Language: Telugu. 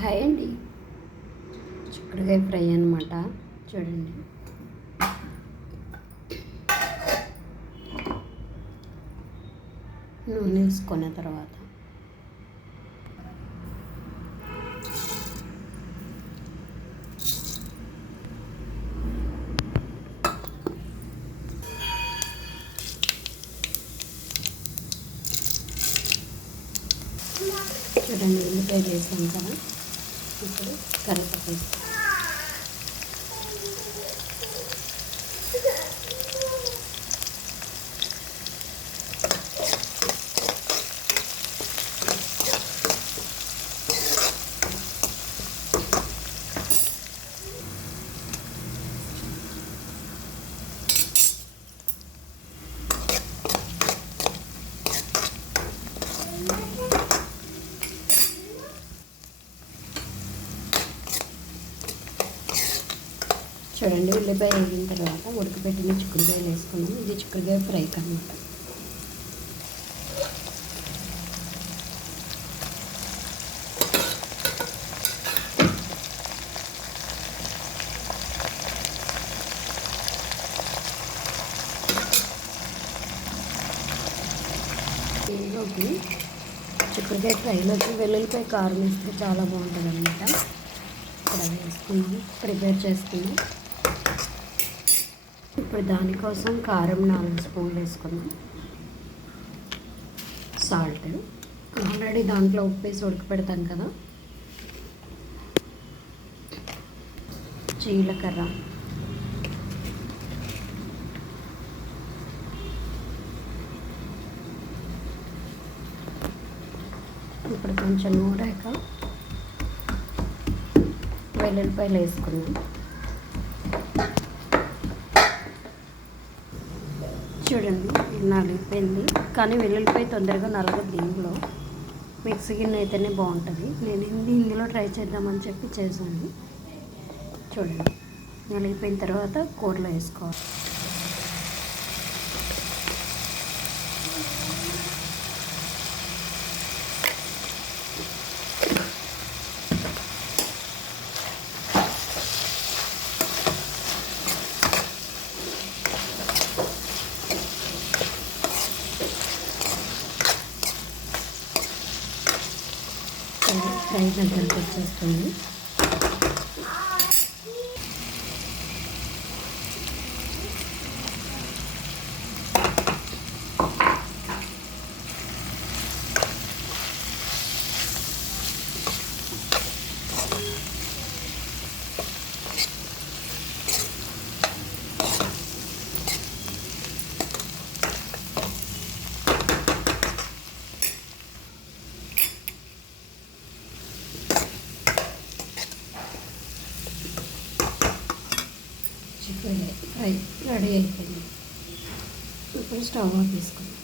హాయ్ అండి. చిక్కుడుకాయ ఫ్రై అనమాట చూడండి. నూనె వేసుకున్న తర్వాత. చూడండి ఉల్లిపాయ వేసాం కదా. ఇప్పుడు కరివేపాకు చూడండి ఉల్లిపాయ వేగిన తర్వాత ఉడకపెట్టిన చిక్కుడుకాయలు వేసుకున్నాం. ఇది చిక్కుడుకాయ ఫ్రై అనమాట దీంట్లోకి చిక్కుడుకాయ ఫ్రైలోకి వెల్లుల్లిపాయ కారం వేస్తే చాలా బాగుంటుంది అనమాట ఇక్కడ వేసుకున్నాం ప్రిపేర్ చేసుకున్నాం. ఇప్పుడు దానికోసం కారం నాలుగు స్పూన్లు వేసుకున్నాం సాల్ట్. ఆల్రెడీ దాంట్లో ఉప్పు వేసి ఉడకపెడతాం కదా. జీలకర్ర. ఇప్పుడు కొంచెం నూరాక వెల్లుల్లిపాయలు వేసుకున్నాం చూడండి నలిగిపోయింది. కానీ వెల్లుల్లిపాయ తొందరగా నలగదు దీనిలో మిక్సీ గిన్నె అయితేనే బాగుంటుంది. నేను ఇందులో ట్రై చేద్దామని చెప్పి చేశాను. చూడండి నలిగిపోయిన తర్వాత కూరలో వేసుకోవాలి. ఫ్రై దగ్గరకు వచ్చేస్తుంది. చికెన్ ఫ్రై రెడీ అయిపోయింది. ఇప్పుడు స్టవ్ ఆఫ్ తీసుకుందాం